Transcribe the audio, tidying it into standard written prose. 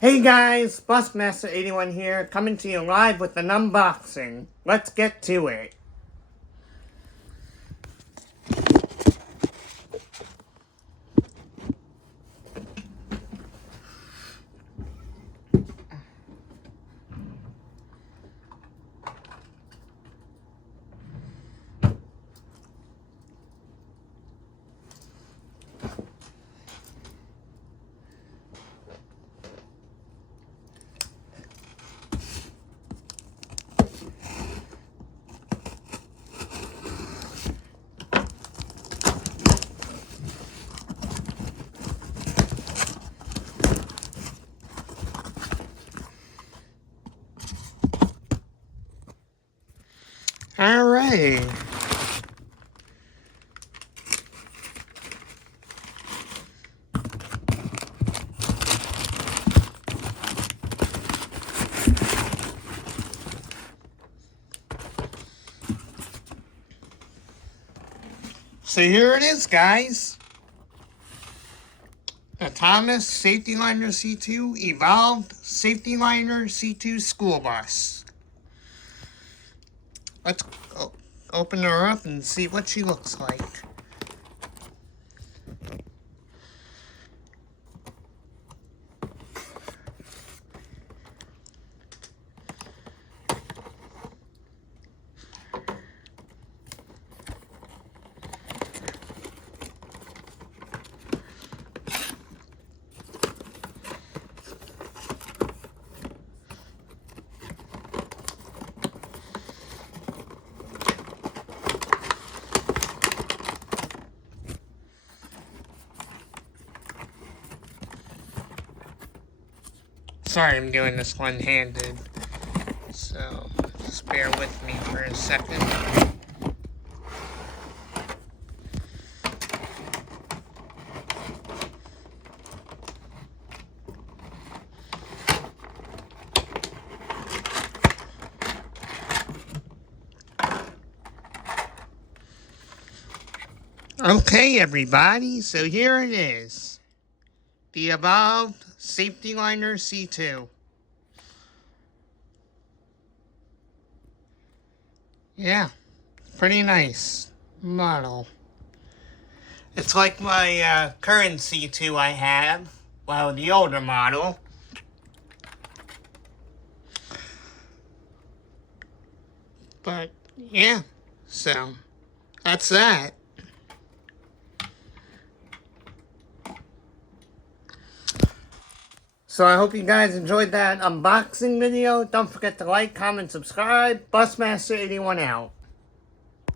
Hey guys, Busmaster81 here, coming to you live with an unboxing. Let's get to it. Alright. So here it is, guys. Autonomous Safety Liner C2, Evolved SAF-T-LINER C2 school bus. Let's open her up and see what she looks like. Sorry, I'm doing this one-handed, so just bear with me for a second. Okay, everybody, so here it is. The Evolved SAF-T-LINER C2. Yeah, pretty nice model. It's like my current C2 I have. Well, the older model. But, yeah, so that's that. So I hope you guys enjoyed that unboxing video. Don't forget to like, comment, subscribe. Busmaster81 out.